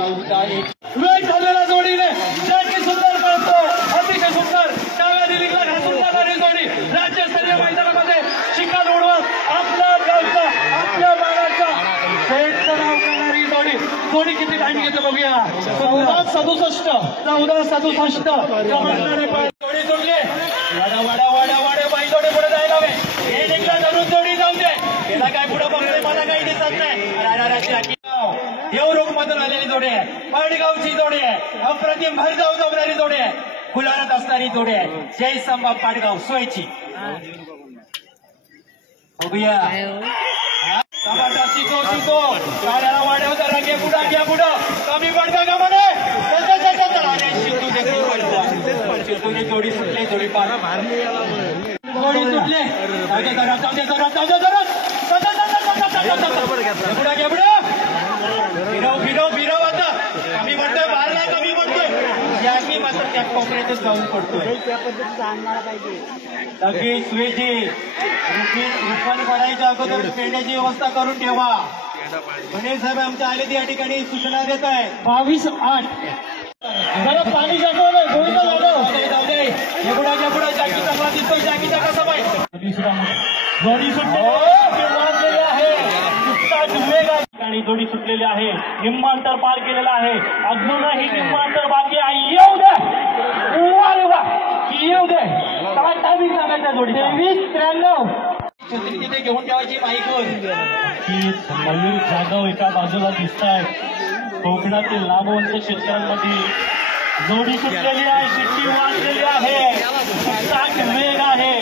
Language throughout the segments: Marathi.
वेळ झालेला जोडीने जॅकी सुंदर करतो, अतिशय सुंदर डाव्या दिलीला घासून जाणारी जोडी राज्यस्तरीय मैदानामध्ये शिक्का उडवत आपल्या गावचा आपल्या मानाचा शेतचं नाव करणारी जोडी किती टाइम घेते बघूया. 14:67 जोडी सोडली. वाडा वाडा वाडा वाडा बाई जोडी पुढे जायला हवे. हे निघला धरून जोडी जाऊ दे. त्याला काय पुढे बघते मला काही दिसत नाही. देवरुख मधून आलेली जोडी आहे, पाडगावची जोडी आहे, अप्रतिम भरजाऊ जमणारी जोडी आहे, फुलारत असणारी जोडी आहे. जय संभा पाडगाव सोयची बघूया. शिको गाड्याला वाढवता रंगे पुढं घ्या पुढं कमी पडतं का म्हणे शितूने जोडी सुटले. जोडी पार जोडी सुटले. पुढं घ्या पुढं फिरव आता कमी पडतोय बाहेर नाही कमी पडतोय. याकी मात्र त्या कोपऱ्यातच जाऊन पडतोय. लगेच वेजी रुपण पडायच्या अगोदर पेंड्याची व्यवस्था करून ठेवा. गणेश साहेब आमच्या आले या ठिकाणी सूचना देत आहे. 22:08 जरा पाणी जागवलंय गोविंद जाऊ दे. एवढा जागी चांगला दिसतोय. जागीचा कसा पाहिजे जोडी सुटलेली आहे. ठिकाणी जोडी सुटलेली आहे. निम्मांतर पार केलेला आहे. अजूनही निम्मांतर बाकी आहे. येऊ दे येऊ दे. काय टायमिंग सांगायचा जोडी 23:93 तिथे घेऊन ठेवायची माईकवर. मयूर जाधव एका बाजूला दिसत आहेत. कोकणातील लाभवंत शेतकऱ्यांमध्ये जोडी सुटलेली आहे. शिट्टी वाजलेली आहे. वेग आहे.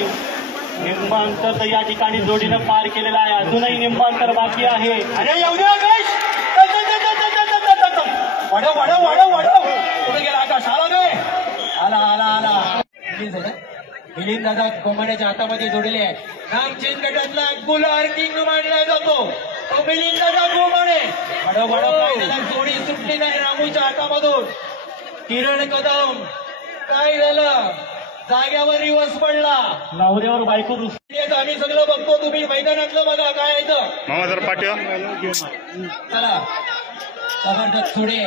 निम्मांतर तर या ठिकाणी जोडीनं पार केलेला आहे. अजूनही निम्मांतर बाकी आहे. अरे येऊ दे वाढव वाढव वाढव वाढव. कुठे गेला आकाश आला काय आला मिलिंद दादा कोंबड्याच्या हातामध्ये जोडले आहे. नामचीन गटातला गुलार किंग मानला जातो तो मिलिंद दादा कोंबडे. वाढव वाढव काय झालं जोडी सुटली नाही रामूच्या हातामधून. किरण कदम काय झालं जाग्यावर रिवर्स पडला. नवऱ्यावर बायको आम्ही सगळं बघतो. तुम्ही मैदानातलं बघा काय आहे. चला जबरदस्त जोडे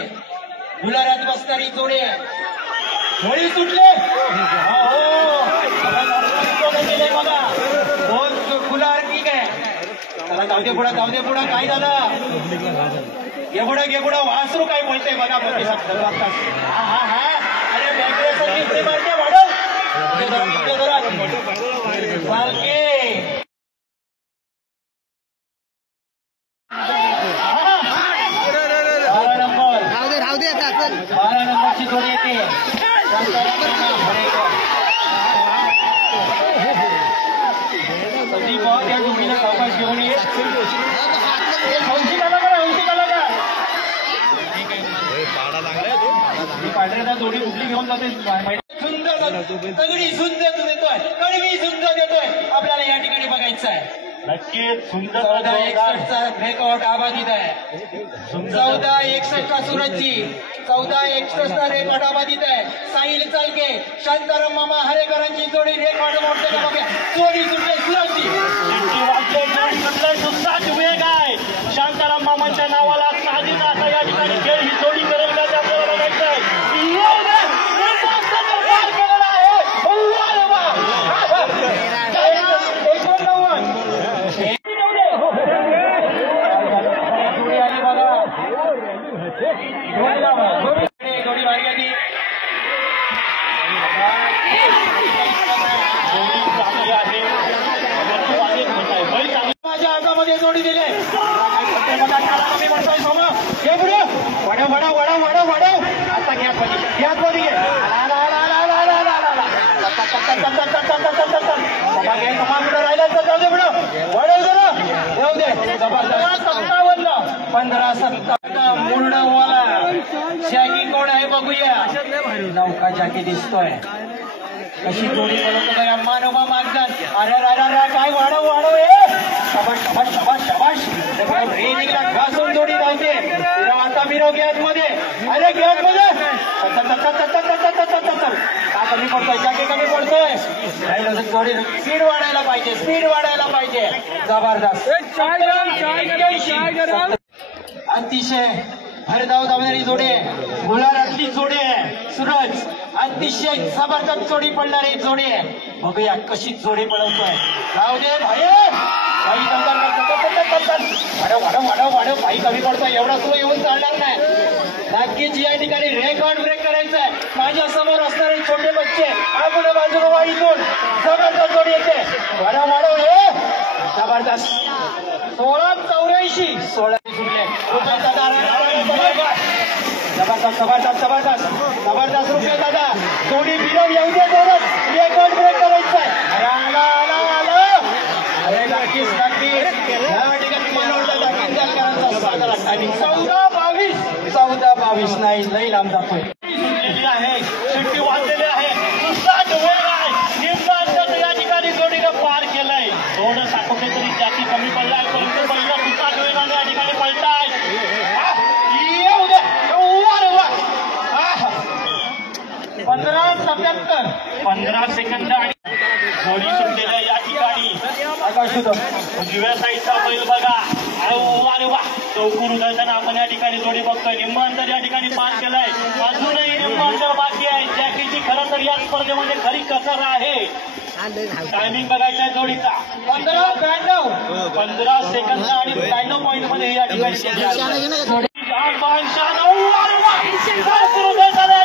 गुलारात बसणारी जोडे जोडी सुटले. बघा दोन गुलार ठीक आहे. चला जाऊ दे पुढं काय झालं. घे पुढं वासरू काय बोलते बघा. हा अरे बॅकरेसरची पुढे मारते वाढव बारा नंबरची जोडी येते. या जोडीला सावकाश घेऊन ये. पांढऱ्याचा जोडी कुठली घेऊन जाते. सगळी सुंदर देतोय कडवी सुंदर देतोय आपल्याला या ठिकाणी बघायचं आहे. नक्कीच सुंदर 14:61चा ब्रेकआउट आबाधित आहे. 14:61 सुरतची 14:61चा रेकॉर्ड आबाधित आहे. साहिल चालके शांताराम मामा हरेकरांची जोडी रेकॉर्ड मोडते का बघा. जोडी सुटले सुरतची सुसाट वेग आहे. शांताराम मामांच्या नावाला साधित आता या ठिकाणी खेळ ही जोडी करेल का आपल्याला बघायचं आहे. जोडी भारी आली. माझ्या हातामध्ये जोडी दिले. कमी म्हणतोय सोमा घे पुढे वाढव वाढव वाढव वाढव वाढव. आता घ्यात मध्ये घे. राहिला तर जाऊ दे पुढं वाढव जरा जाऊ दे. 15-17 मुरडवाला जॅकी कोण आहे बघूया. नौका जॅकी दिसतोय. कशी जोडी बनवतो काय मानवा मागदान. अरे काय वाढव वाढव शबाश शबाश शबाश शबाश. घासून जोडी धावते. आता मिरव गॅस मध्ये. अरे गॅस मध्ये कमी पडतोय. जॅकी कमी पडतोय. जोडी स्पीड वाढायला पाहिजे. जबरदस्त अतिशय भरधाव धावणारी जोडी आहे, गुलालातली जोडी आहे. सूरज अतिशय जबरदस्त जोडी पडणारी जोडी आहे. बघूया कशी जोडी पळवतोय. जाऊ दे भाई, भाई वाढव भाई कमी पडतोय. एवढा सुरू येऊन चालणार नाही. नक्कीच या ठिकाणी रेकॉर्ड ब्रेक करायचा आहे. माझ्या समोर असणारे छोटे बच्चे आपण बाजूला वाईतून जबरदस्त जोडी येते. वाढव हे जबरदस्त. 1684 सुटले. जबरदस्त रुपये दादा. जोडी फिरव येऊ दे जोरात. रेकॉर्ड ब्रेक करायचं आहे. अरे नक्कीच या ठिकाणी मनोरंजन टायमिंग 14-22 नाही लई लांब जातोय. सुटलेली आहे, शिट्टी वाजलेली आहे. नुसता डोळे आहे. निम्मांतर या ठिकाणी जोडीनं पार केलंय. थोडं साठवते तरी जास्ती कमी पडलाय, परंतु पहिला सुद्धा डोळे या ठिकाणी पलटाय. येऊ द्या 15 सेकंद आणि जोडी सुटलेल्या या ठिकाणी. उजव्या साईडचा बैल बघा. अरे वा, चौकून उधळताना आपण या ठिकाणी जोडी बघतोय. निम्मांतर या ठिकाणी पार केलंय. अजूनही निम्मांतर बाकी आहे. जॅकीची खरं तर या स्पर्धेमध्ये खरी कसर आहे. टायमिंग बघायचा आहे जोडीचा. 15 सेकंद आणि 92 पॉईंट मध्ये या ठिकाणी या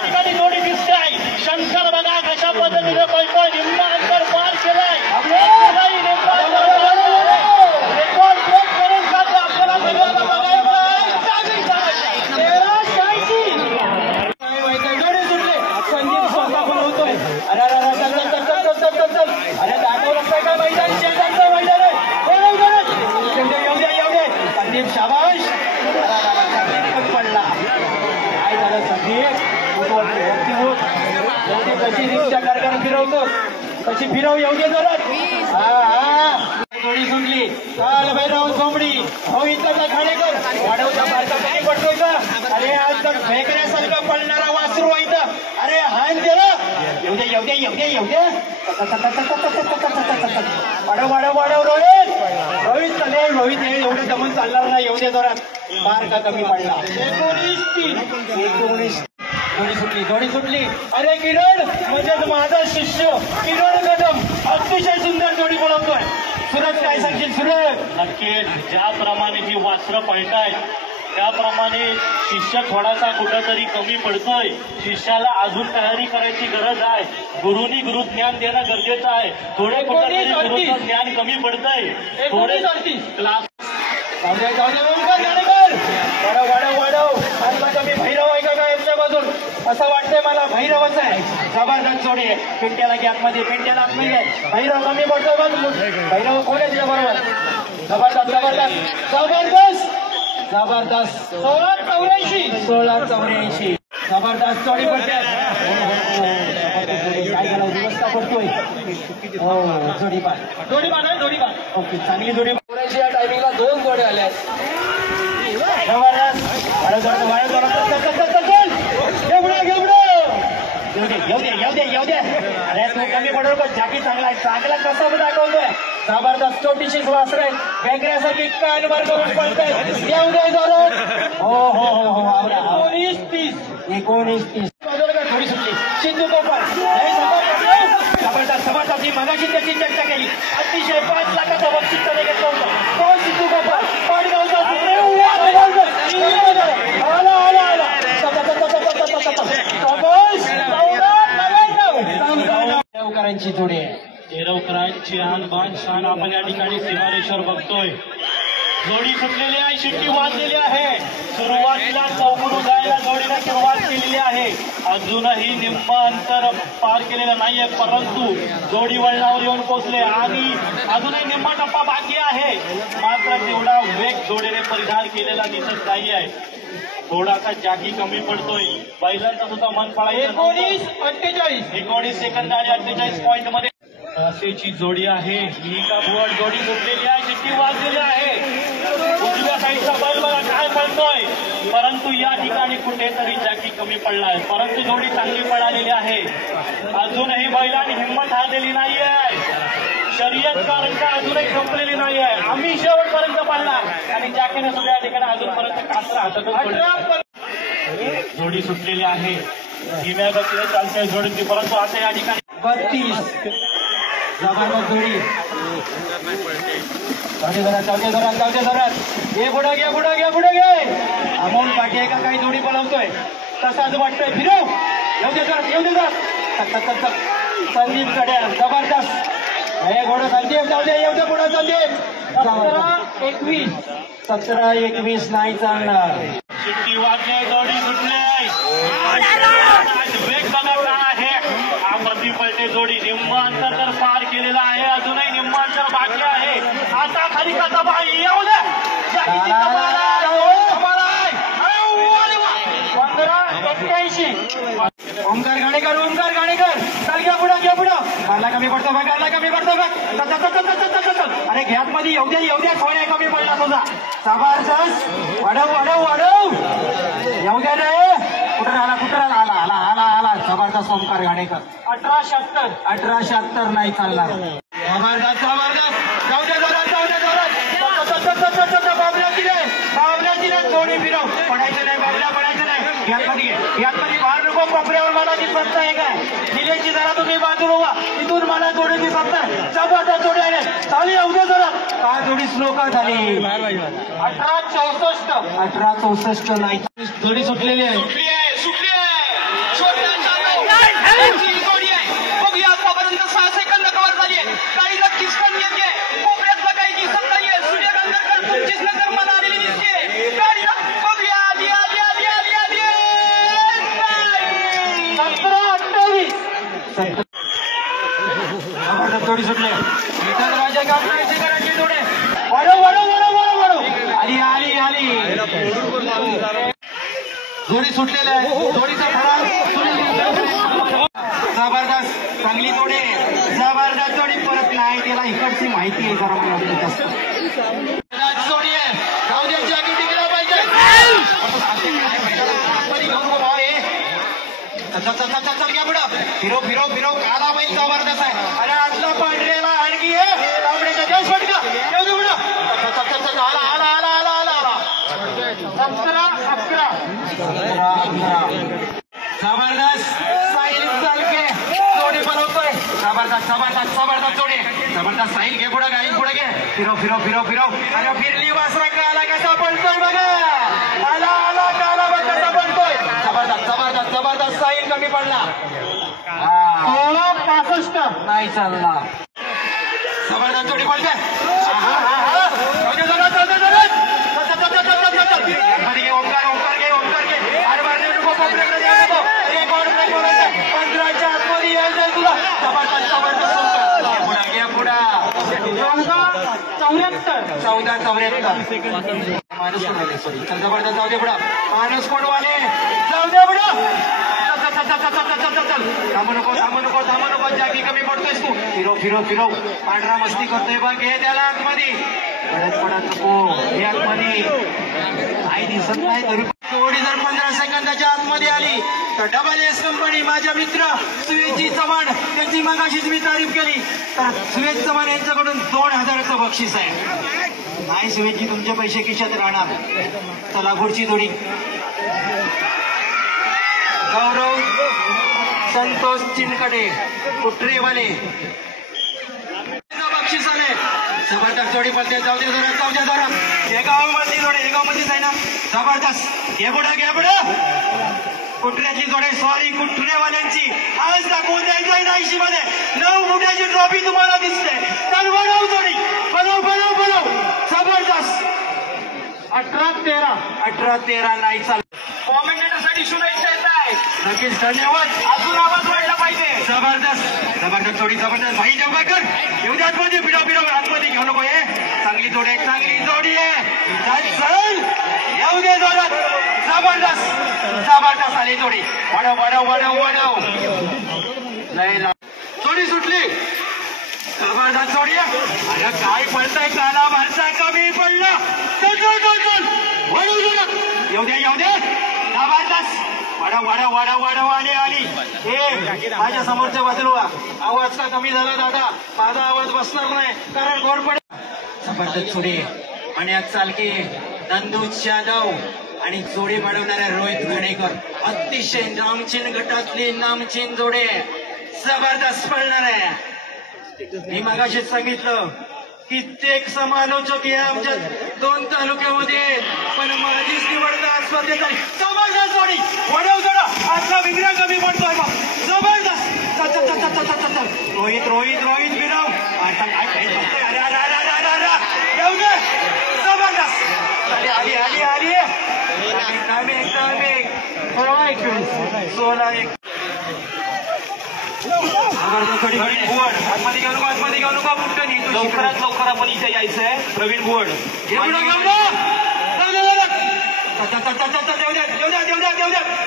ठिकाणी जोडी दिसते आहे. शंकर बघा कशा पद्धतीने पळतोय. निम्मांतर पार केलंय. रेकॉर्ड ब्रेक करून जातो. आपल्याला सगळ्यांना बघायचं आहे. जोडी सुटले. संदीप स्वतः बोलवतोय. अरे दाखवलं काय का मैदान शेजारचं मैदान आहे. येऊ दे संदीप शाबाश. पडला काय झालं संदीप. कशी रिक्षा कारखाना फिरवतो कशी फिरव येऊ दे जरा. जोडी सुटली. काल भैरव कोंबडी होईचा खाडेकर वाढवता बारका कधी पडतोय का. अरे आज तर फेकण्यासारखं पडणारा वासरू व्हायचं. अरे हान गेला. येऊ दे वाढव रोहित चालेल. रोहित हे एवढं जमून चालणार नाही. येऊ दे जोरात. बारका कमी पडला. 19 जोडी सुटली. अरे किरण म्हणजे माझा शिष्य किरण कदम अतिशय सुंदर जोडी बोलवतोय. सूरज काय सांगशील सूरज. नक्कीच ज्याप्रमाणे ही वासरं पळतायत त्याप्रमाणे शिष्य थोडासा कुठंतरी कमी पडतोय. शिष्याला अजून तयारी करायची गरज आहे. गुरुनी गुरुज्ञान देणं गरजेचं आहे. थोडे कुठंतरी गुरुचं ज्ञान कमी पडतंय. थोडे क्लास वाढव. मी भैरव आहे का यांच्यामधून असं वाटतंय मला. भैरवच आहे. जबरदस्त जोडी आहे. पिंट्याला आतमध्ये भैरव कमी पडतोय बघ. भैरव कोण आहे तुझ्या बरोबर. जबरदस्त 1684 जबरदस्त जोडी पडते. काय झालं व्यवस्था पडतोय. जोडी पा ओके चांगली जोडी. या टायमिंगला 2 जोड्या आल्या. जबरदस्त. येऊ दे. अरे तू कमी पडलो का. जाकी चांगला कसं दाखवतोय. जबरदस्त छोटीशी वासर आहे. वेगळ्यासारखी कान मार्ग पडतंय. येऊ दे जरूर. हो 19-30 थोडी सुटली. सिंधू गोपाळ जबरदस्त ही मगाशी त्याची चर्चा केली. अतिशय 5 लाखाचं बक्षीस त्याने घेतलं होतं. तो सिंधू गोपाळ पाडगावचा देवकरांची जोडी आहे. देवकरांची बाण शान आपण या ठिकाणी सीमारेश्वर बघतोय. जोडी सुटलेली आहे. शिट्टी वाजलेली आहे. सुरुवातीला चौकडू जायला जोडीने सुरुवात केलेली आहे. अजूनही निम्म अंतर पार केलेलं नाहीये, परंतु जोडी वळणावर येऊन पोहोचले आणि अजूनही निम्मा टप्पा बाकी आहे. मात्र तेवढा वेग जोडीने परिधान केलेला दिसत नाही आहे. थोडासा जागी कमी पडतोय. बैलांचा सुद्धा मन पळायचं. 19 सेकंद आणि 48 पॉईंट मध्ये असेची जोडी आहे. ही का बुवाड जोडी सुटलेली आहे. शिट्टी वाजलेली आहे. उजव्या साईडचा बैल बघा काय पळतोय, परंतु या ठिकाणी कुठेतरी जागी कमी पडलाय. परंतु जोडी चांगली पळालेली आहे. अजूनही बैलांनी हिंमत हारलेली नाहीये. शर्यतकारांचा अजूनही संपलेली नाही आहे. आम्ही शेवटपर्यंत पाळला आणि जॅकीने सुद्धा या ठिकाणी अजूनपर्यंत कासरा हातात जोडी सुटलेली आहे. धीम्या गतीने चालते जोडीची, परंतु आता या ठिकाणी 32 जबरदस्त जोडी. चालते धरा हे पुढे घे अमोल पाटील का काही जोडी पळवतोय तसाच वाटतोय. फिरव येऊ दे संदीप कड्या जबरदस्त. हे घोडं संदीप जाऊ दे, येऊ दे पुढे संदीप. 17-21 नाही चालणार. शिट्टी वाजले, जोडी सुटले. वेग बघा काय आहे. हा प्रतिपलटे जोडी निम्म अंतर तर पार केलेला आहे, अजूनही निम्म अंतर बाकी आहे. आता खाली कसा बाई येऊ दे. 15-81. ओमकार गाणेकर चल घ्या पुढं गाला कमी पडतो बघ. अरे घ्यात मध्ये येऊ द्या सोन्या कमी पडला तुझा. जबरदस्त वाढव येऊ द्या रे. कुठं आला जबरदस्त ओमकार गाणेकर. 18-76 नाही चालणार. जबरदस्त जाऊ दे बाबल्याची रे जोडी फिरव. पडायचं नाही पडायचं नाही. घ्यात मध्ये बाहेर नको. कोपऱ्यावर मला दिसत नाही काय. निलेशची जरा तुम्ही बाजू उभा, इथून मला जोडी दिसत नाही. जबरदस्त जोडी आहे चालू येऊ दे जरा. काय जोडी स्लो का झाली. 18-64 नाही. जोडी सुटलेली आहे. सुटली आहे. जोडी आहे. बघूया आतापर्यंत 6 सेकंद कव्हर झाली आहे. गाडीला खिसकन येते. कोपऱ्यातला काही दिसत नाहीये. सूर्यकांत 25 नंतर मला आलेली दिसते. गाडीला बघूया. आली 17-28 जोडी सुटले. माझ्या गाडीची जोडे वाढव. आली जोडी सुटलेली आहे. जोडीचा जबरदस्त चांगली जोडी. जबरदस्त जोडी परत नाही. त्याला इकडची माहिती आहे जरा मला जास्त. जोडी आहे. जाऊ दे जॅकेट गेला पाहिजे. चल घ्या पुढं. फिरव काला बैल जबरदस्त आहे. अरे आतला पांढऱ्याला आणखी आहे तांबड्याच्या देश पटका येऊ दे पुढं. आला 17-11 जबरदस्त साहिल चालके जोडी बनवतोय. जबरदस्त जोडी. जबरदस्त साहिल घे पुढं घे. फिरव. अरे फिरली वासरा काला कसा पडतोय बघा. आला काला बघ कसा पडतोय. जबरदस्त साहिल कमी पडला. 65 नाही चालणार. जबरदस्त जोडी पडते. ओंकार घे. अरे बाजू नको कोपऱ्याकडे जाऊ नको. रेकॉर्ड ब्रेक बोलायचं. 15च्या आतमध्ये यायचंय तुला. जबरदस्त पुढा. 14-74 माणूस कोणवाले सॉरी. चल जबरदस्त जाऊ दे पुढं. माणूस कोणवाले जाऊ दे पुढं. चल थांबू नको. जागी कमी पडतोयस तू. फिरव. पांढरा मस्ती करतोय बघ. हे त्याला आतमध्ये पडत नको. हे आतमध्ये काही दिसत नाही तरी जोडी जर 15 सेकंदाच्या आतमध्ये आली तर डबल एस कंपनी माझ्या मित्र सुवेजी चव्हाण त्यांची मगाशीच मी तारीफ केली. तर सुवेज चव्हाण यांच्याकडून 2000चं बक्षीस आहे. नाही सुवेजी तुमचे पैसे खिशात राहणार. चला पुढची जोडी. गौरव संतोष चिनकडे कुटरेवाले बक्षीस आले. जबरदस्त जोडी पडते. जाऊ दे जरा. हे गावामधलीच आहे ना. जबरदस्त घे पुढं. कुटऱ्याची जोडे सॉरी कुटरेवाल्यांची आज दाखवून द्यायचं ना. 80 मध्ये 9 फुटाची ट्रॉफी तुम्हाला दिसते. तर बनव जोडी. बनव. जबरदस्त. 18-13 नाही चाल. कॉमेंटेटरसाठी शुभेच्छा येत आहे. नक्कीच धन्यवाद. अजून आवाज वाढला पाहिजे. जबरदस्त जोडी. भाई देवबाकर येऊ द्या आतमध्ये. फिरव आतमध्ये घेऊ नको. हे चांगली जोडी आहे. चल येऊ दे जोरात. जबरदस्त आली जोडी. वाढव. जोडी सुटली. जबरदस्त जोडी आहे. अरे काय पडतंय काला माणसा कमी पडला. चल वाढव जोरात. येऊ दे. जबरदस्त वाढव आली. हे माझ्या समोरच्या बाजूला आवाज का कमी झाला दादा. माझा आवाज बसणार नाही कारण गोड पडे. जबरदस्त जोडी. आणि आज चालकी नंदू जाधव आणि जोडे पाडवणाऱ्या रोहित खाडेकर. अतिशय नामचीन गटातली नामचीन जोडे जबरदस्त पडणार आहे. मी मगाशीच सांगितलं कित्येक समालोचक या आमच्या 2 तालुक्यामध्ये, पण माझीच निवडता स्पर्धेत झाली. जबरदस्त जोडी वडव जोडा. आजचा विग्रह कमी पडतोय बघ. जबरदस्त. रोहित रोहित रोहित बिराव. आता काय काही बघतोय. अरे अरे अरे अरे अरे येऊ दे. जबरदस्त. आली आली आली आली. कामे 16-21. आतमध्ये घेऊ नको, आतमध्ये घेऊ नको. लवकरात लवकर आपण इथे यायचंय. प्रवीण बुवड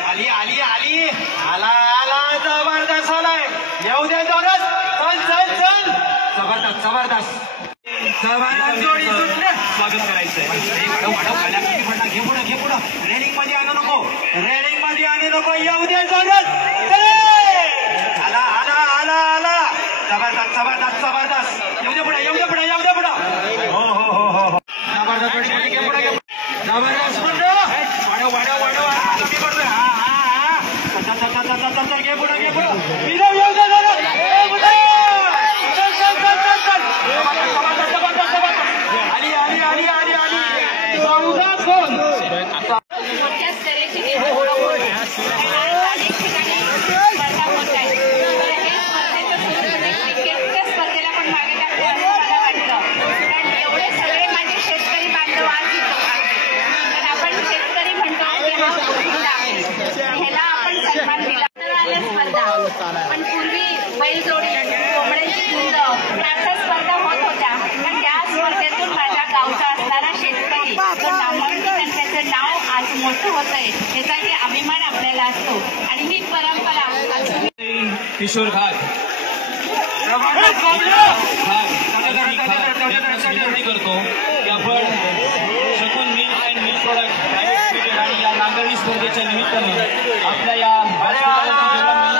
आली आली आली. आला आला. जबरदस्त आलाय. येऊ दे जोरात. चल चल चल. जबरदस्त जबरदस्त जबरदस्त जोडी सुटले. स्वागत करायचंय. घे पुढं घे पुढं. रेडिंग मध्ये आणू नको, रेडिंग मध्ये आणू नको. येऊ दे जोरात. आला आला आला आला. जबरदस्त जबरदस्त जबरदस्त. येऊ दे पुढे, येऊ दे पुढे, येऊ दे पुढे. हो हो हो हो. जबरदस्त जोडी घे पुढे, घे. जबरदस्त पुढे. वाढव वाढव वाढव. कमी करतोय. हा हा हा. चल चल चल चल चल. घे पुढे, घे पुढे. विरव येऊ दे जोरात. चल चल चल चल चल. जबरदस्त जबरदस्त जबरदस्त. आली आली आली आली आली. 14 कोण. मोठ्या स्तराची निवड होत आहे. अनेक ठिकाणी स्पर्धा होत आहे. तर हे स्पर्धेचं स्वरूप क्रिकेटच्या स्पर्धेला पण मागे टाकलं असं मला वाटतं. कारण एवढे सगळे माझे शेतकरी बांधव आज इथं आहेत. तर आपण शेतकरी म्हणतो तेव्हा गोविंदा आहे. ह्याला आपण सन्मान दिला. तर आल्या स्पर्धा, पण पूर्वी बैलजोडी, कोंबड्यांची झुंज याच्या स्पर्धा होत होत्या. पण त्या स्पर्धेतून माझ्या गावचा असणारा शेतकरी जो नामांकित आणि त्याचं नाव आज मोठं होत आहे याचाही अभिमान आपल्याला असतो. आणि ही परंपरा आज तुम्ही किशोर घाट विनंती करतो की आपण Shakun milk and milk product private limited आणि या नांगरणी स्पर्धेच्या निमित्तानं आपल्या या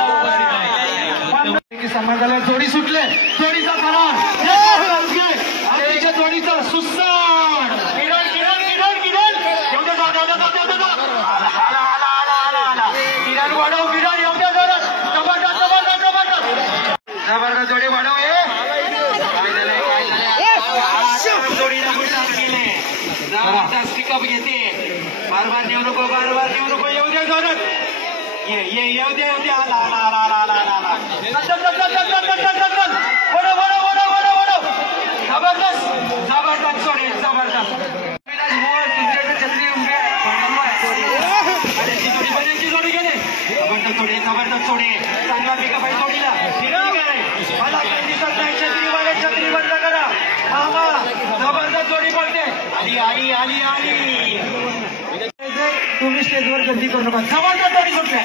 उपस्थित आहे. समाजाला जोडी सुटले. जोडीचा करार. जोडीचा सुसाड. किरण किरण किरण किरण. येऊ दे जोड. आला आला आला आला आला. किरण वाढव. किरण येऊ दे जोरात. जबरदस्त जबरदस्त जबरदस्त जबरदस्त जोडी वाढव. जोडीला गुलाब केले. जबरदस्त पिकअप घेते. बार बार नेऊ नको, बार बार नेऊ नको. येऊ दे जोरात. ये ये येऊ दे, येऊ दे. आला आला आला आला आला आला आला. वडव वडव वडव वडव वडव. जबरदस्त जबरदस्त जोडी जबरदस्त. तुमच्याकडे छत्री उभे जोडी जोडी गेले. जबरदस्त जोडी जबरदस्त जोडी. चांगला पिकअप आहे जोडीला. मला काही दिसत नाही. छत्रीवाले छत्री बंद करा. मामा जबरदस्त जोडी पडते. आली आली आली आली. तुम्ही स्टेजवर गर्दी करू नका. जबरदस्त जोडी सुटल्या.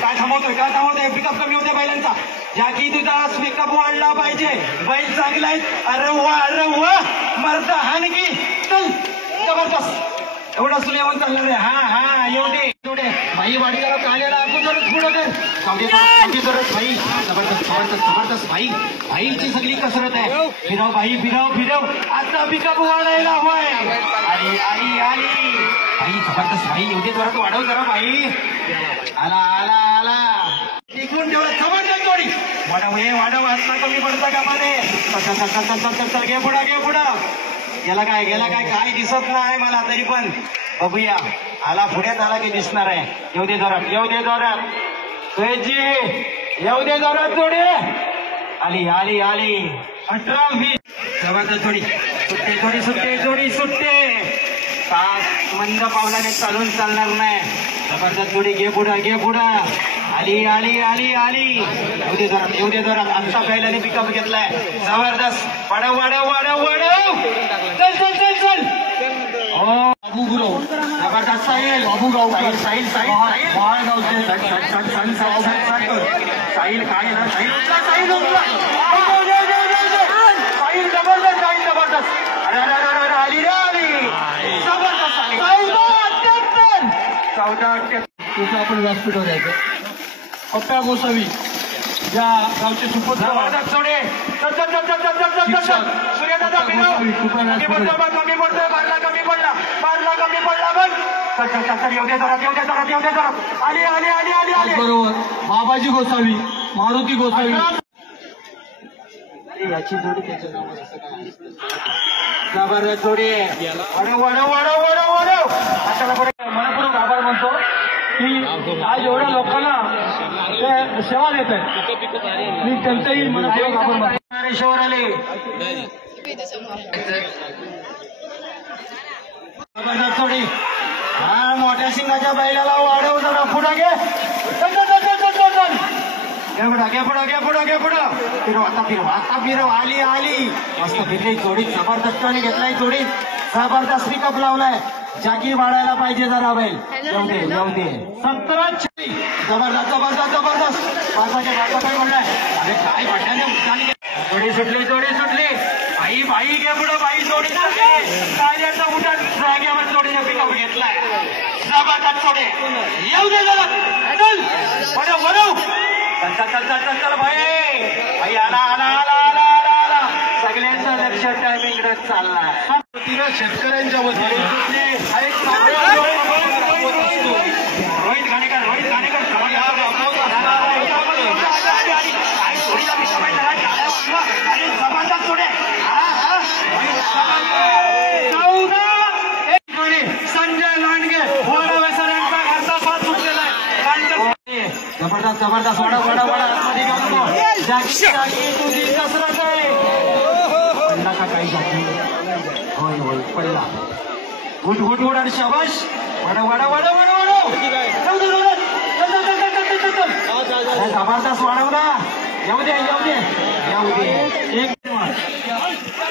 काय थांबवतोय, काय थांबवतोय. पिकअप कमी होते बैलांचा. ज्या की तुझा पिकअप वाढला पाहिजे. बैल चांगला आहेत. अरे वा मरता हान की. चल जबरदस्त. एवढा सुने येऊन चालणार आहे. हा हा येऊ दे जोडे. भाई वाडीला काल्याला आपण जरच पुढं कर. सावधी जरच भाई. जबरदस्त जबरदस्त जबरदस्त भाई. भाईची सगळी कसरत आहे. फिरव भाई फिरव फिरव. आता पिकअप वाढायला हवाय. आली आली आली. भाई जबरदस्त भाई. येऊ दे जोरात. वाढव जरा भाई. आला आला आला. टिकून ठेवला. जबरदस्त जोडी. वाढव हे वाढव. आता कमी पडता का मध्ये. चल घे पुढा घे पुढा. गेला काय काय दिसत नाही मला तरी पण बघूया. आला पुढ्यात आला की दिसणार आहे. येऊ दे जोरात, येऊ दे जोरात. सुरेशजी येऊ दे जोरात जोडी. आली आली आली. 18-20. जबरदस्त जोडी सुटते. जोडी सुटते. जोडी सुटते. तास मंद पावलाने चालून चालणार नाही. जबरदस्त जोडी. घे पुढं घे पुढं. आली आली आली आली. येऊ दे जोरात, येऊ दे जोरात. आमचा पहिल्याने पिकअप घेतलाय. जबरदस्त. वाढव वाढव वाढव वाढव. चल चल चल चल. हो बाबू गुरव. जबरदस्त साहिल. बाबू गाव. साहिल साहिल साहिल साहिल काय ना. साहिल उचला. साहिल उचला. साहिल जबरदस्त. साहिल जबरदस्त. अरे अरे अरे अरे आली रे आली. जबरदस्त आली. 14-78. तुझं आपण व्यासपीठावर यायचं. पप्प्या गोसावी या गावचे सुपुत्र सोडे सूर्यदादा कमी पडतोय मारला पण येऊ दे जरा आली बरोबर बाबाजी गोसावी मारुती गोसावी याची जोडी त्याच्या नावावर असं काय जबरदस्त जोडी वाढव मनपूर्वक आभार म्हणतो की आज एवढ्या लोकांना ते सेवा देत आहेत मी त्यांचंही मनपूर्वक आभार मानतो. शहर आले जबरदस्त जोडी हा मोठ्या सिंगाच्या बैलाला वाढव जरा पुढं घे पुढं फिरव आली मस्त फिरली जोडी जबरदस्ताने घेतलाय जोडी जबरदस्त पिकअप लावलाय जागी वाढायला पाहिजे जरा बैल येऊ दे संतराज जबरदस्त पासाच्या बाबा काय म्हणलाय अरे काय म्हटल्याने जोडी सुटली बाई घे पुढं बाई जोडी कायद्याचा उठा जाग्यावर जोडीने पिकअप घेतलाय जबरदस्त जोडी येऊ दे जरा वडव चल भाई आला सगळ्यांचं लक्ष टायमिंगकडे चालला शेतकऱ्यांच्या वतीने रोहित घाणेकर जबरदस्त जोडे संजय लांडगे सरांचा घरचा साथ सुटलेला आहे जबरदस्त वडा आतमध्ये घालतो जागी तुझी कसरत आहे पडला का काही जागी होय पडला उठ आणि शाबाश वडा जबरदस्त वाढवला येऊ दे एक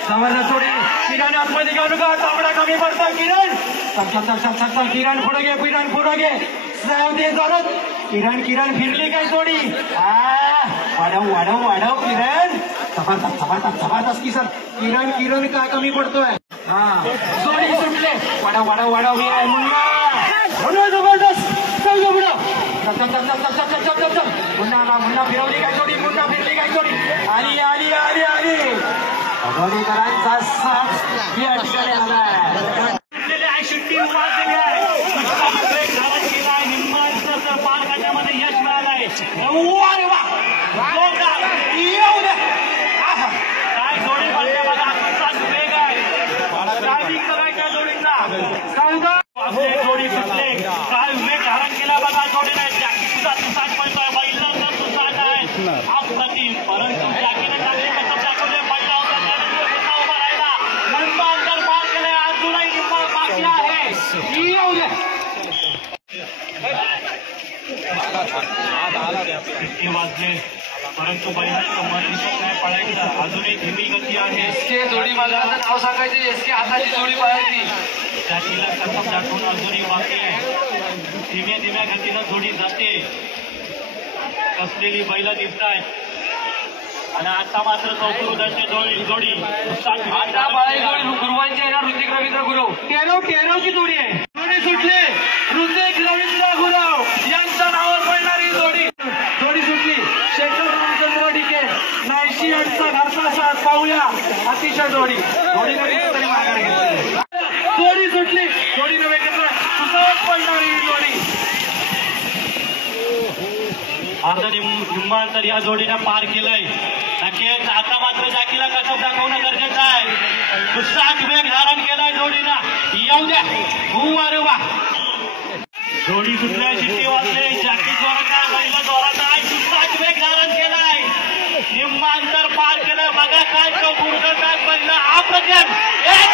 जबरदस्त जोडी किरण आतमध्ये घेऊ नका तांबडा कमी पडतो किरण चल किरण पुढे घे जाऊ दे जोरात किरण फिरली काय जोडी वाढव किरण जबरदस्त किसन किरण काय कमी पडतोय जोडी सुटले वाढव मी आहे मुन्ना जबरदस्त चल मुन्ना फिरवली काय जोडी आली भगवलीकरांचा साथ या ठिकाणी आलाय पालकाच्यामध्ये यश मिळालंय काय जोडी पडल्या बघा वेग आहे ड्रायव्हिंग करायच्या जोडीचा जोडी सुटले काय वेग धारण केला बघा जोडीने तुझा तुसाट पडतोय बैलांचा तुसाट आहे अप्रतिम परंतु जाकीने चांगले कसं दाखवले पहिला होता त्यानंतर उभा राहिला नंतर अंतर पार केले अजूनही निम्मा बाकी आहे येऊ दे वाजले परंतु बैलांचं मन दिसत नाही पळायचं अजूनही धीमी गती आहे जोडी मालकाचं नाव सांगायचे एसके हाताची जोडी पळायची जातीला कसं दाखवून अजूनही बाकी आहे धीम्या गतीनं जोडी जाते कसलेली बैला दिसत आहेत आणि आता मात्र चौथुर्दाची जोडी आता गुरुवांची आहे ना ऋतिक रवींद्र गुरव केरवची जोडी आहे जोडी सुटली ऋतिक रवींद्र गुरव यांच्या नावावर पडणारी जोडी सुटली शेखर रामचंद्र डिके 89 यांचा घरचा साथ पाहूया अतिशय जोडी तरी माघार घेतली जोडी सुटली जोडी नव्हे घेतलं सुसहज पडणारी जोडी आता निम्मांतर या जोडीने पार केलंय नक्कीच आता मात्र जाकीला कसं दाखवणं गरजेचं आहे दुसराच वेग धारण केलाय जोडीनं येऊ द्या अरे वा जोडी सुटल्या शिट्टी वाजले जाकी जोरात आहे बैला जोरात आहे दुसराच वेग धारण केलाय निम्मांतर पार केलंय बघा काय चौकुर्द काय पहिलं अप्रतिम एक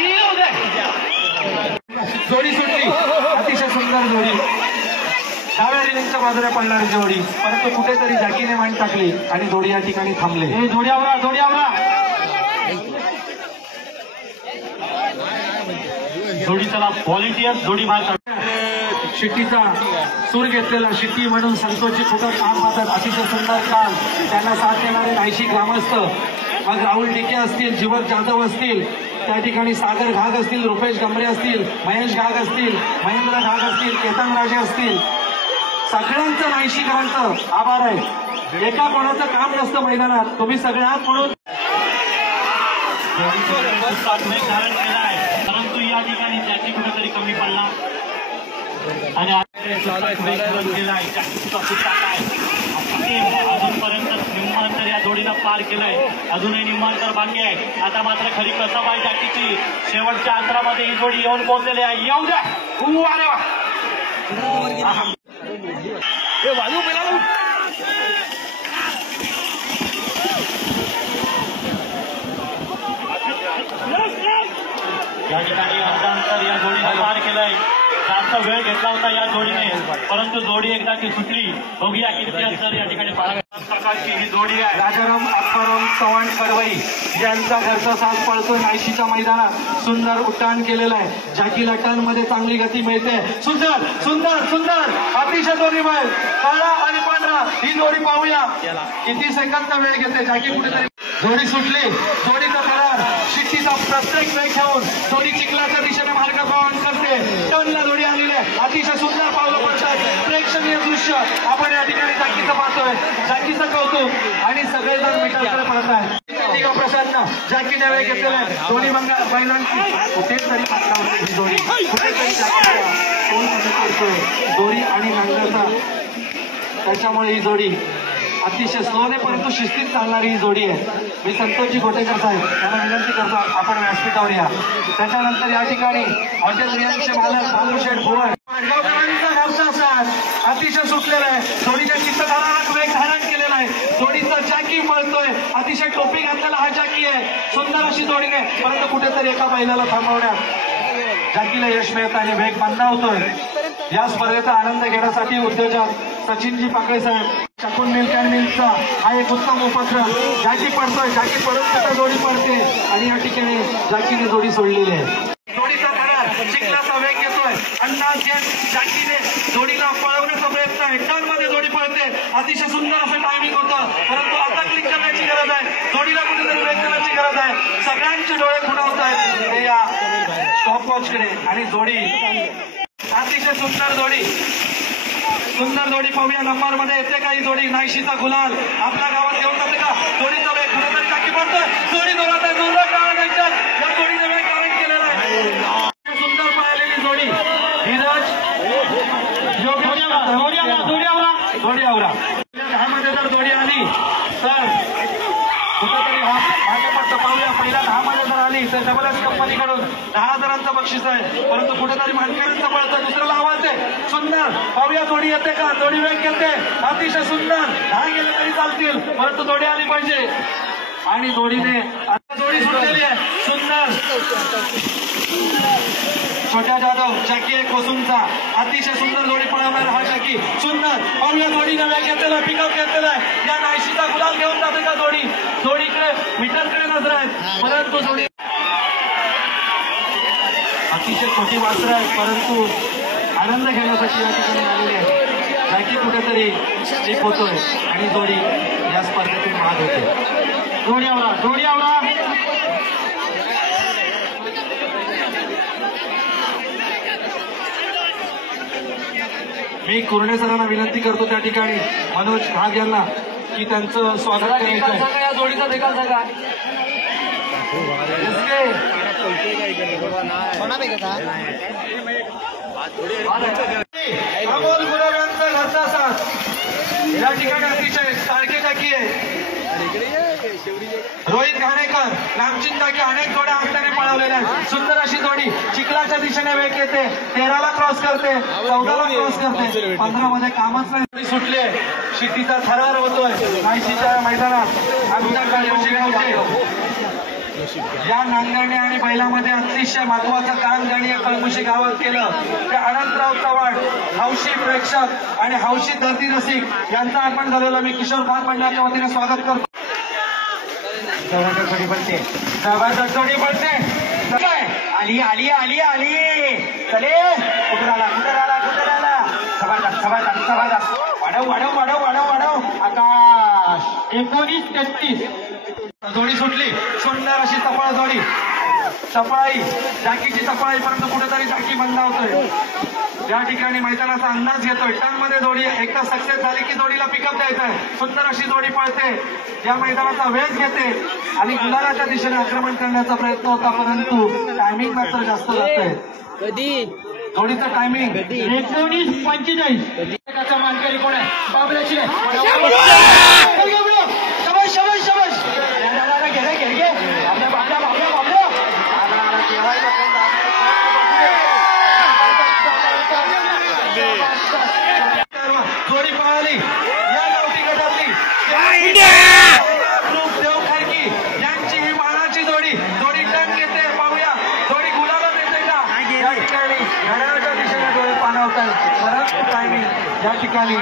येऊ दे जोडी सुटली अतिशय सुंदर जोडी डाव्या रेलिंगच्या बाजूला पडणारी जोडी परंतु कुठेतरी जाकीने मान टाकली आणि जोडी या ठिकाणी थांबले जोडी आवरा जोडी चला व्हॉलेंटियर जोडी मारतात शिट्टीचा सूर घेतलेला शिट्टी म्हणून संतोषजी कुठं काम पाहतात अतिशय सुंदर काम त्यांना साथ देणारे 80 ग्रामस्थ मग राहुल डिके असतील जीवक जाधव असतील त्या ठिकाणी सागर घाग असतील रुपेश गमरे असतील महेश घाग असतील महेंद्र घाग असतील केतन राजे असतील सगळ्यांचं 80करांचं आभार आहे. एका कोणाचं काम नसतं मैदानात, तुम्ही सगळ्यात म्हणून धारण केला आहे, परंतु या ठिकाणी त्याची कुठेतरी कमी पडला आणि अजूनपर्यंत निम्मांतर या जोडीनं पार केलंय. अजूनही निम्मांतर बाकी आहे. आता मात्र खरी कसब आहे जॅकीची. शेवटच्या अंतरामध्ये ही जोडी येऊन पोहोचलेली आहे. येऊ द्या. अरे वा. या ठिकाणी अर्धा अंतर या जोडीने पार केलंय. जास्त वेळ घेतला होता या जोडीने, परंतु जोडी एकदा ती सुटली. बघूया किती अंतर या ठिकाणी प्रकारची ही जोडी आहे. राजाराम अप्पाराम चव्हाण कडवई यांचा घरचा साथ पळतोय 80च्या मैदानात. सुंदर उड्डाण केलेलं आहे. जॅकीला टर्नमध्ये चांगली गती मिळते. सुंदर सुंदर सुंदर अतिशय जोडी बैल काळा आणि पांढरा ही जोडी पाहूया किती सेकंदचा वेळ घेते. जॅकी कुठेतरी जोडी सुटली. जोडीचा करार शिट्टीचा प्रत्येक वेळ घेऊन जोडी चिखलाच्या दिशेने मार्गक्रमण करते. टर्नला जोडी आलेली आहे. अतिशय सुंदर पावलं पडतात. प्रेक्षणीय दृश्य आपण या ठिकाणी जॅकीचं पाहतोय. जॅकीचं कौतुक आणि सगळेजण मिठाकडे पाहत आहेत. प्रसादनं जॅकीने वेळ घेतलेला आहे. दोन्ही बैलांची कुठेतरी पात्रावरती ही जोडी कुठेतरी कोण करतोय दोरी आणि नांगरचा. त्याच्यामुळे ही जोडी अतिशय स्लोने परंतु शिस्तीत चालणारी ही जोडी आहे. मी संतोषजी गोटेकर साहेब यांना विनंती करतो आपण व्यासपीठावर या. त्याच्यानंतर या ठिकाणी हॉटेल रियांचे मालक भालूशेठ भुवन माडगावकरांचा घरचा साथ अतिशय सुटलेला आहे. जोडीच्या चित्तधाराला वेग धारण केलेला आहे. जोडीचा जॅकी पळतोय. अतिशय टोपी घातलेला हा जॅकी आहे. सुंदर अशी जोडीने परंतु कुठेतरी एका बैलाला थांबवण्यात जॅकीला यश मिळत आणि वेग मंदावतोय. या स्पर्धेचा आनंद घेण्यासाठी उद्योजक सचिनजी पाकळे साहेब शकून मिल्क अँड मिल्कचा हा एक उत्तम उपक्रम. जॅकी पडतोय. जॅकी पडून सुद्धा जोडी पडते आणि या ठिकाणी जॅकीने जोडी सोडलेली आहे. जोडीचा करार चिखलाचा वेग घेतोय. अंदाज घेत जॅकीने जोडीला पळवण्याचा प्रयत्न आहे. टर्नमध्ये जोडी पळते. अतिशय सुंदर असं टायमिंग होतं, परंतु आता क्लिक करण्याची गरज आहे. जोडीला कुठेतरी वेग करण्याची गरज आहे. सगळ्यांचे डोळे खुणावत आहेत ते या स्टॉपवॉचकडे आणि जोडी अतिशय सुंदर जोडी. सुंदर जोडी पाहूया. नंबरमध्ये येते काही जोडी. 80चा गुलाल आपल्या गावात घेऊन जाते का? जोडीचा वेग कुठेतरी जॅकी पडतोय. जोडी जोरात आहे. जोरात काळा जायच्यात. या जोडीने वेग धारण केलेला आहे. सुंदर पाहिलेली जोडी धीरज जोडी आवरा. ह्यामध्ये जर जोडी आली तर कुठेतरी हा भाजपचं पाहूया. पहिल्या 10 मध्ये जर आली तर डबल एस कंपनीकडून 10,000चं बक्षीस आहे, परंतु कुठेतरी मानकऱ्यांचं पळतं. दुसऱ्याला आवाज आहे. सुंदर पाहूया जोडी येते का? जोडी वेग घेते. अतिशय सुंदर. 10 गेले तरी चालतील, परंतु जोडी आली पाहिजे आणि जोडीने आता जोडी सुटलेली आहे. सुंदर छोट्या जाधव जॅकी आहे कोसूमचा. अतिशय सुंदर जोडी पळवणार हा जॅकी. सुंदर पाहूया जोडीने वेग घेतलेला पिकअप घेतलेला आहे. या 80चा गुलाल घेऊन जाते का जोडी? जोडीकडे मीटरकडे नजर आहेत, परंतु जोडी अतिशय छोटी वासरं आहेत, परंतु आनंद घेण्यासाठी या ठिकाणी आलेली आहे. जॅकी कुठेतरी एक होतोय आणि जोडी या स्पर्धेतून बाद होते. जोडी आवरा. जोडी आवरा. मी कुर्णे सरांना विनंती करतो त्या ठिकाणी मनोज भाग यांना की त्यांचं स्वागत करायचं. या जोडीचा निकाल सांगा. अमोल गुलाब यांचा घरचा साथ या ठिकाणी अतिशय सारखे जॅकी आहे. रोहित घाणेकर नामचीन जागी अनेक जोड्या हाताने पळवलेल्या आहेत. सुंदर अशी जोडी चिखलाच्या दिशेने वेग येते. 13ला क्रॉस करते. 14ला क्रॉस करते. 15 मध्ये कामच नाही. सुटले. शिट्टीचा थरार होतोय 80च्या मैदानात. आमच्या कळमुशी गावचे या नांगरणे आणि बैलामध्ये अतिशय महत्वाचं काम ज्यांनी या कळमुशी गावात केलं ते अनंतराव चव्हाण हौशी प्रेक्षक आणि हौशी धरती रसिक यांचा अर्पण झालेलं मी किशोर भाग मंडळाच्या वतीने स्वागत करतो. जोडी पडते. जबरदस्त जोडी पडते. आली आली आली आली. चले कुठं आला कुठं आला कुठं आला. जबरदस्त जबरदस्त जबरदस्त. वाढव वाढव वाढव वाढव वाढव. आकाश 19-33. जोडी सुटली. सुंदर अशी चपळ जोडी. सफाई जाकीची सफाई, परंतु कुठेतरी जाकी बंद होतोय. या ठिकाणी मैदानाचा अंदाज घेतोय. टर्न मध्ये जोडी एकदा सक्सेस झाली की जोडीला पिकअप द्यायचं आहे. सुंदर अशी जोडी पळते, या मैदानाचा वेध घेते आणि गुलालाच्या दिशेने आक्रमण करण्याचा प्रयत्न होता, परंतु टायमिंग मात्र जास्त जातोय. कधी जोडीचं टायमिंग 19:45. मानकरी कोण आहे? बाबल्याची जोडी पळाली या गावठी गटातली देव खारकी यांची ही मानाची जोडी टर्न घेते. पाहूया जोडी गुलाला देते का. या ठिकाणी घड्याळाच्या दिशेने डोळे पाणावत आहेत, परंतु टायमिंग या ठिकाणी